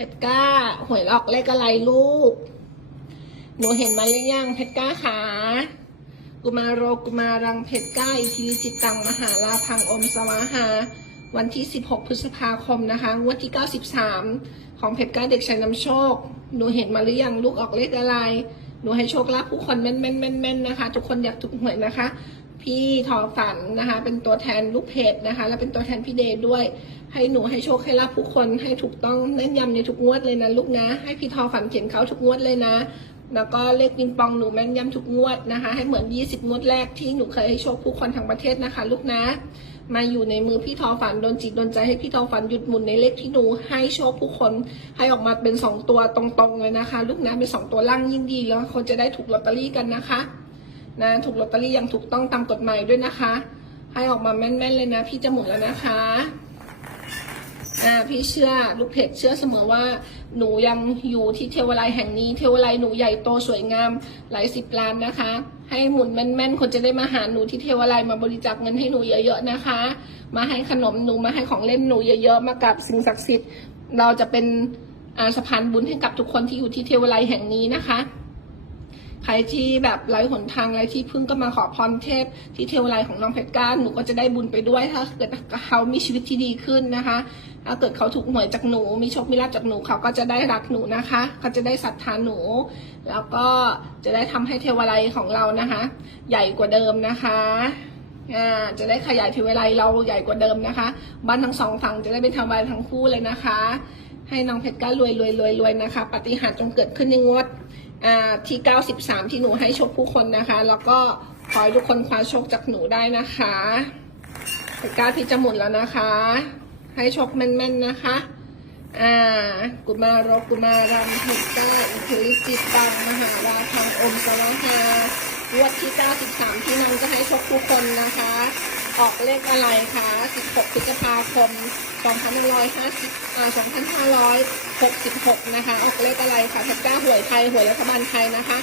เพชรก้า หวยออกเลขอะไรลูก หนูเห็นมาหรือยังเพชรก้าขากุมารโรกุมารังเพชรก้าอิทิจิตตังมหาลาพังอมสวาหา วันที่ 16 พฤษภาคมนะคะงวดที่ 93 ของเพชรก้าเด็กชายนำโชค หนูเห็นมาหรือยังลูกออกเลขอะไร หนูให้โชคลาภผู้คนแม่นแม่นแม่นแม่นนะคะ ทุกคนอยากถูกหวยนะคะ พี่ทอฝันนะคะ เป็นตัวแทนลูกเพจนะคะ และเป็นตัวแทนพี่เดย์ด้วย ให้หนูให้โชคให้ลาภผู้คนให้ถูกต้องแน่นยำในทุกงวดเลยนะลูกนะ ให้พี่ทอฝันเขียนเขาทุกงวดเลยนะ แล้วก็เลขปิงปองหนูแม่นยำทุกงวดนะคะ ให้เหมือน 20 งวดแรกที่หนูเคยให้โชคผู้คนทั้งประเทศนะคะ ลูกนะมาอยู่ในมือพี่ทอฝันโดนจิตโดนใจให้พี่ทอฝันหยุดหมุนในเลขที่หนูให้โชคผู้คนให้ออกมาเป็นสองตัวตรงๆเลยนะคะ ลูกนะเป็นสองตัวล่างยิ่งดีแล้วคนจะได้ถูกลอตเตอรี่กันนะคะ นะถูกลอตเตอรี่อย่างถูกต้องตามกฎหมายด้วยนะคะ ให้ออกมาแม่นๆเลยนะ พี่จะหมุนแล้วนะคะอ่าพี่เชื่อลูกเพจเชื่อเสมอว่าหนูยังอยู่ที่เทวไลยแห่งนี้เทวไลยหนูใหญ่โตสวยงามหลายสิบล้านนะคะ ให้หมุนแม่นๆ คนจะได้มาหาหนูที่เทวไลยมาบริจาคเงินให้หนูเยอะๆนะคะ มาให้ขนมหนูมาให้ของเล่นหนูเยอะๆมากับสิ่งศักดิ์สิทธิ์เราจะเป็นอาสะพานบุญให้กับทุกคนที่อยู่ที่เทวไลยแห่งนี้นะคะ รที่แบบไร้หนทางไร้ที่พึ่งก็มาขอพรเทพ ที่เทวไลของน้องเพชรก้านหนูก็จะได้บุญไปด้วยถ้าเกิดเขามีชีวิตที่ดีขึ้นนะคะถ้าเกิดเขาถูกหวยจากหนู มีโชคมีลาภจากหนูเขาก็จะได้รักหนูนะคะ เขาจะได้ศรัทธาหนู แล้วก็จะได้ทำให้เทวไลของเรานะคะ ใหญ่กว่าเดิมนะคะจะได้ขยายเทวไลเราใหญ่กว่าเดิมนะคะ บ้านทั้งสองฝั่งจะได้เป็นเทวไลยทั้งคู่เลยนะคะ ให้น้องเพชรก้ารวยรวยรวยรวยนะคะ ปฏิหารจงเกิดขึ้นในงวด ที่ 93 ที่หนูให้โชคผู้คนนะคะ แล้วก็ขอให้ทุกคนคว้าโชคจากหนูได้นะคะตะกร้าที่จะหมุนแล้วนะคะ ให้โชคแม่นๆนะคะ อ่า กุมารกุมารัมพิก้าอิทธิฤทธิจิตตังมหาราพังอมสวะหางวดที่ 93 ที่น้องจะให้โชคผู้คนนะคะ ออกเลขอะไรคะ 16 พฤษภาคม 2550อ่า2566 นะคะ ออกเลขอะไรคะเพชรก้าหวยไทยหวยรัฐบาลไทยนะคะ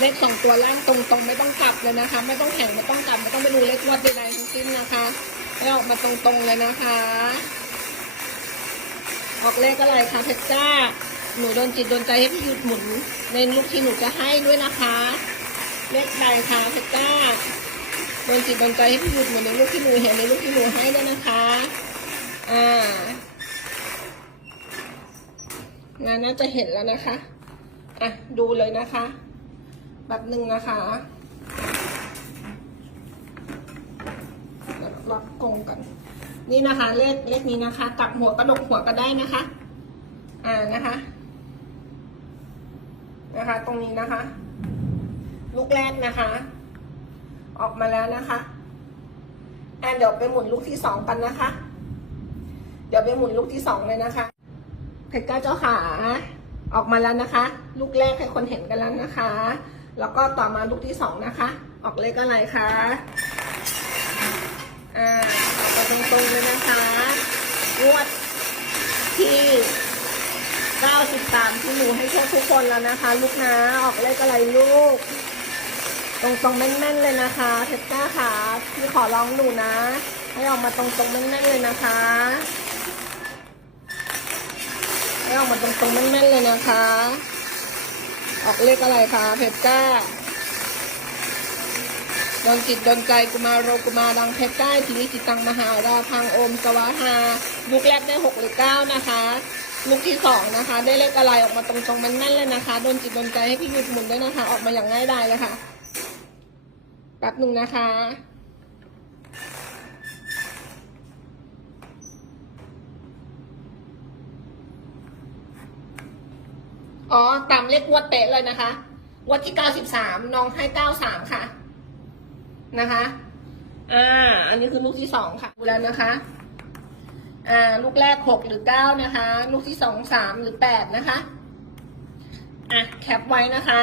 เลขสองตัวล่างตรงๆ ไม่ต้องกลับเลยนะคะ ไม่ต้องแข่งไม่ต้องกลับ ไม่ต้องไปดูเลขวัดใดๆทั้งสิ้นนะคะให้ออกมาตรงๆเลยนะคะ ออกเลขอะไรคะเพชรจ้า หนูโดนจิตโดนใจให้พี่หยุดหมุน ในลูกที่หนูจะให้ด้วยนะคะ เลขใดคะเพชรจ้า โดนจิตโดนใจให้พี่หยุดหมุนในลูกที่หนูเห็นในลูกที่หนูให้ด้วยนะคะ อ่างานน่าจะเห็นแล้วนะคะ อะ ดูเลยนะคะแบบหนึ่งนะคะล็อกกงกัน นี่นะคะ เลขเลขนี้นะคะกลับหัวกระดกหัวก็ได้นะคะ อ่านะคะ นะคะ ตรงนี้นะคะ ลูกแรกนะคะ ออกมาแล้วนะคะอ่าเดี๋ยวไปหมุนลูกที่สองกันนะคะ เดี๋ยวไปหมุนลูกที่สองเลยนะคะเพชรก้าเจ้าขาออกมาแล้วนะคะ ลูกแรกให้คนเห็นกันแล้วนะคะ แล้วก็ต่อมาลูกที่สองนะคะ ออกเลขอะไรคะอ่าออกมาตรงๆเลยนะคะงวดที่93ที่หนูให้โชคทุกคนแล้วนะคะ ลูกนะออกเลขอะไรลูก ตรงๆแม่นๆเลยนะคะเพชรก้าค่ะพี่ขอร้องหนูนะ ให้ออกมาตรงๆแม่นๆเลยนะคะ ให้ออกมาตรงๆแม่นๆเลยนะคะ ออกเลขอะไรคะเพชรก้าโดนจิตโดนใจกุมารโรกุมารังเพชรก้าทีนี้จิตตังมหาราพังโอมสวาหาลูกแรกได้หกหรือเก้านะคะลูกที่สองนะคะ ได้เลขอะไรออกมาตรงๆแม่นๆเลยนะคะโดนจิตโดนใจให้พี่หยุดหมุนด้วยนะคะ ออกมาอย่างง่ายดายเลยค่ะ แป๊บหนึ่งนะคะ อ๋อ ตามเลขงวดเป๊ะเลยนะคะงวดที่เก้าสิบสามน้องให้เก้าสามค่ะ นะคะ อ่า อันนี้คือลูกที่สองค่ะดูแล้วนะคะ อ่า ลูกแรกหกหรือเก้านะคะ ลูกที่สองสามหรือแปดนะคะ อะ แคปไว้นะคะ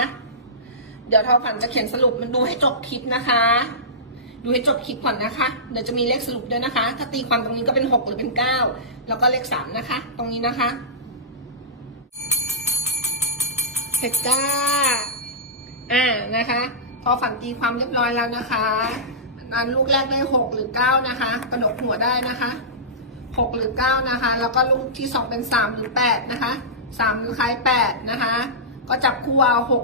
เดี๋ยวเท่าฝันจะเขียนสรุปมันดูให้จบคลิปนะคะ ดูให้จบคลิปก่อนนะคะ เดี๋ยวจะมีเลขสรุปด้วยนะคะ ถ้าตีความตรงนี้ก็เป็นหกหรือเป็นเก้าแล้วก็เลขสามนะคะ ตรงนี้นะคะเพชรก้าอ่านะคะ พอฝันตีความเรียบร้อยแล้วนะคะอันลูกแรกได้หกหรือเก้านะคะ กระดกหัวได้นะคะหกหรือเก้านะคะ แล้วก็ลูกที่สองเป็นสามหรือแปดนะคะสามคล้ายแปดนะคะ ก็จับคู่เอาหก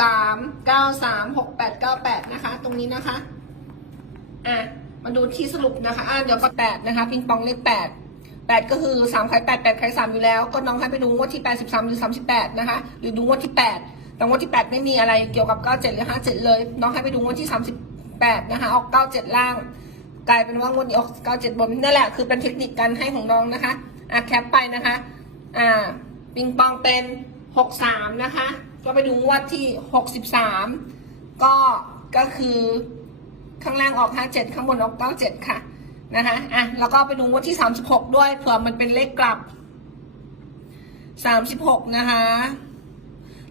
สามเก้าสามหกแปดเก้าแปดนะคะ ตรงนี้นะคะ อะ มาดูที่สรุปนะคะ อะเดี๋ยวก็แปดนะคะ ปิงปองเลขแปดแปดก็คือสามคายแปดแปดคายสามอยู่แล้ว ก็น้องให้ไปดูงวดที่แปดสิบสามหรือสามสิบแปดนะคะ หรือดูงวดที่แปดแต่งวดที่แปดไม่มีอะไรเกี่ยวกับเก้าเจ็ดหรือห้าเจ็ดเลย น้องให้ไปดูงวดที่สามสิบแปดนะคะ ออกเก้าเจ็ดล่าง กลายเป็นว่างวดนี้ออกเก้าเจ็ดบนนั่นแหละ คือเป็นเทคนิคการให้ของน้องนะคะ อะแคปไปนะคะ อ่า ปิงปองเป็นหกสามนะคะ ก็ไปดูงวดที่หกสิบสามก็ก็คือข้างล่างออกห้าเจ็ดข้างบนออกเก้าเจ็ดค่ะนะคะอะแล้วก็ไปดูงวดที่สามสิบหกด้วยเผื่อมันเป็นเลขกลับสามสิบหกนะคะ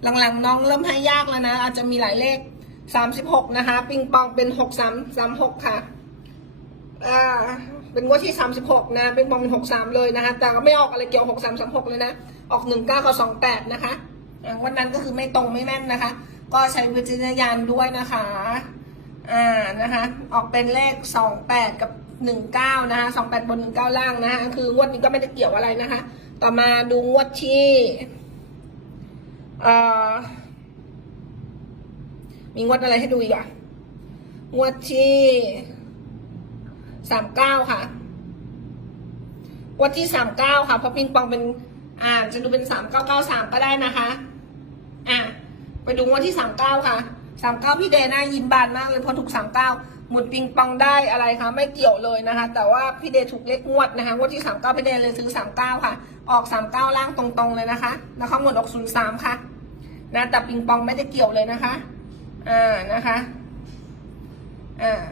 หลังๆน้องเริ่มให้ยากแล้วนะ อาจจะมีหลายเลขสามสิบหกนะคะ ปิงปองเป็นหกสามสามหกค่ะอ่าเป็นงวดที่สามสิบหกนะ เป็นบอลเป็นหกสามเลยนะคะ แต่ก็ไม่ออกอะไรเกี่ยวหกสามสามหกเลยนะ ออกหนึ่งเก้ากับสองแปดนะคะ อ่าวันนั้นก็คือไม่ตรงไม่แม่นนะคะ ก็ใช้วิจารณญาณด้วยนะคะ อ่านะคะ ออกเป็นเลขสองแปดกับหนึ่งเก้านะคะสองแปดบนหนึ่งเก้าล่างนะคะ คืองวดนี้ก็ไม่ได้เกี่ยวอะไรนะคะ ต่อมาดูงวดที่เอ่อมีงวดอะไรให้ดูอีกอะงวดที่สามเก้าค่ะงวันที่สามเก้าค่ะเพราะปิงปองเป็นอ่าจะดูเป็นสามเก้าเก้าสามก็ได้นะคะ อะไปดูงวันที่สามเก้าค่ะสามเก้าพี่เดน่ายิ้มบานมากเลยเพราะถูกสามเก้าหมุนปิงปองได้อะไรคะไม่เกี่ยวเลยนะคะ แต่ว่าพี่เดถูกเลขงวดนะคะงวดที่สามเก้าพี่เดเลยซื้อสามเก้าค่ะ ออกสามเก้าล่างตรงๆเลยนะคะแล้วข้างบนออกศูนย์สามค่ะนะแต่ปิงปองไม่ได้เกี่ยวเลยนะคะอ่านะคะอ่า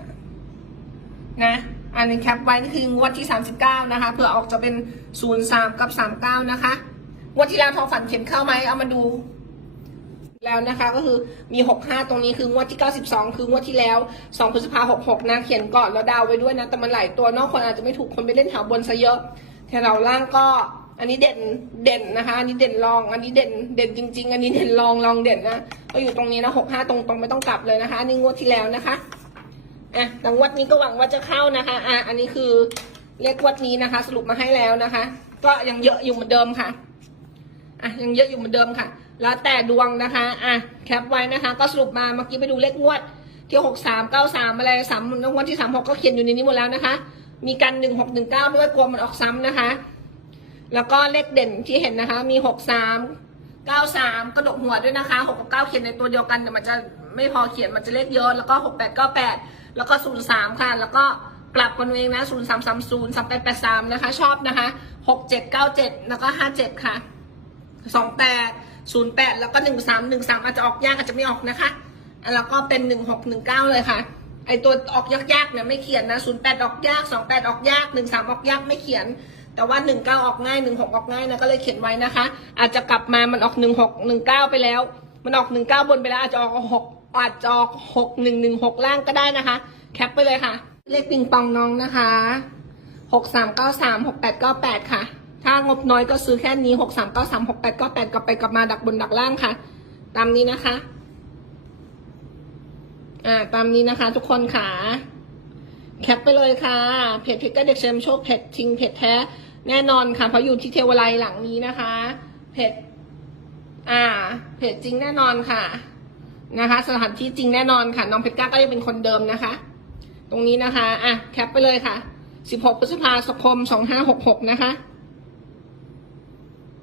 นะอันนี้แคปไว้นี่คืองวดที่ 39 นะคะเผื่อออกจะเป็น 03 กับ 39 นะคะ งวดที่แล้วทองฝันเขียนเข้าไหมเอามาดู แล้วนะคะก็คือมี 65 ตรงนี้คืองวดที่ 92 คืองวดที่แล้ว 2 พฤษภา66 นะเขียนก่อนแล้วดาวไว้ด้วยนะ แต่มันหลายตัวนอกคนอาจจะไม่ถูกคนไปเล่นแถวบนซะเยอะแถวล่างก็อันนี้เด่นเด่นนะคะ อันนี้เด่นรอง อันนี้เด่นเด่นจริง ๆ อันนี้เด่นรองรองเด่นนะก็อยู่ตรงนี้นะ 65 ตรงๆไม่ต้องกลับเลยนะคะอันนี้งวดที่แล้วนะคะอะแต่งวดนี้ก็หวังว่าจะเข้านะคะอะอันนี้คือเลขงวดนี้นะคะ สรุปมาให้แล้วนะคะ ก็ยังเยอะอยู่เหมือนเดิมค่ะ อะยังเยอะอยู่เหมือนเดิมค่ะ แล้วแต่ดวงนะคะอะแคปไว้นะคะ ก็สรุปมาเมื่อกี้ไปดูเลขงวดที่หกสามเก้าสามอะไรสามงวดที่สามหกก็เขียนอยู่ในนี้หมดแล้วนะคะ มีกันหนึ่งหกหนึ่งเก้าด้วยกลัวมันออกซ้ำนะคะ แล้วก็เลขเด่นที่เห็นนะคะ มีหกสามเก้าสามกระดกหัวด้วยนะคะหกกับเก้าเขียนในตัวเดียวกันแต่มันจะไม่พอเขียนมันจะเลขเยอะแล้วก็หกแปดเก้าแปดแล้วก็ศูนย์สามค่ะ แล้วก็กลับกันเองนะศูนย์สามสามศูนย์สามแปดแปดสามนะคะ ชอบนะคะหกเจ็ดเก้าเจ็ดแล้วก็ห้าเจ็ดค่ะ สองแปดศูนย์แปดแล้วก็หนึ่งสามหนึ่งสามอาจจะออกยากอาจจะไม่ออกนะคะแล้วก็เป็นหนึ่งหกหนึ่งเก้าเลยค่ะ ไอตัวออกยากๆเนี่ยไม่เขียนนะศูนย์แปดออกยากสองแปดออกยากหนึ่งสามออกยากไม่เขียน แต่ว่าหนึ่งเก้าออกง่ายหนึ่งหกออกง่ายนะก็เลยเขียนไว้นะคะ อาจจะกลับมามันออกหนึ่งหกหนึ่งเก้าไปแล้ว มันออกหนึ่งเก้าบนไปแล้วอาจจะออกหกอาจจะออกหกหนึ่งหนึ่งหกล่างก็ได้นะคะ แคปไปเลยค่ะ เลขปิงปองน้องนะคะหกสามเก้าสามหกแปดเก้าแปดค่ะ ถ้างบน้อยก็ซื้อแค่นี้หกสามเก้าสามหกแปดเก้าแปดกลับไปกลับมาดักบนดักล่างค่ะ ตามนี้นะคะ อ่า ตามนี้นะคะ ทุกคนค่ะ แคปไปเลยค่ะ เพจเพจก็เด็กเชมโชคเพจจริงเพจแท้ แน่นอนค่ะ เพราะอยู่ที่เทวไลหลังนี้นะคะ เพจอ่า เพจจริงแน่นอนค่ะ นะคะ สถานที่จริงแน่นอนค่ะ น้องเพชรก้าก็ยังเป็นคนเดิมนะคะ ตรงนี้นะคะ อะ แคปไปเลยค่ะ 16พฤษภาคม2566 นะคะ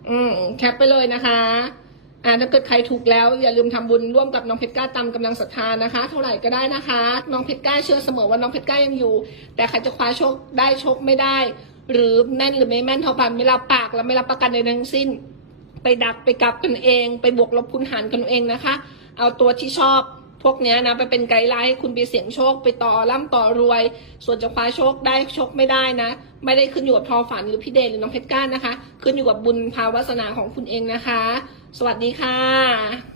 อืมแคปไปเลยนะคะอ่าถ้าเกิดใครถูกแล้วอย่าลืมทำบุญร่วมกับน้องเพชรก้าตามกำลังศรัทธานะคะ เท่าไหร่ก็ได้นะคะ น้องเพชรก้าเชื่อเสมอว่าน้องเพชรก้ายังอยู่ แต่ใครจะคว้าโชคได้โชคไม่ได้ หรือแม่นหรือไม่แม่นเท่ากันไม่รับปากและไม่รับประกันใดทั้งสิ้น ไปดักไปกลับกันเอง ไปบวกลบคูณหารกันเองนะคะ เอาตัวที่ชอบพวกนี้นะไปเป็นไกด์ไลน์ให้คุณไปเสี่ยงโชคไปต่อร่ำต่อรวย ส่วนจะคว้าโชคได้โชคไม่ได้นะ ไม่ได้ขึ้นอยู่กับทอฝันหรือพี่เดนหรือน้องเพชรก้านนะคะ ขึ้นอยู่กับบุญภาวาสนาของคุณเองนะคะ สวัสดีค่ะ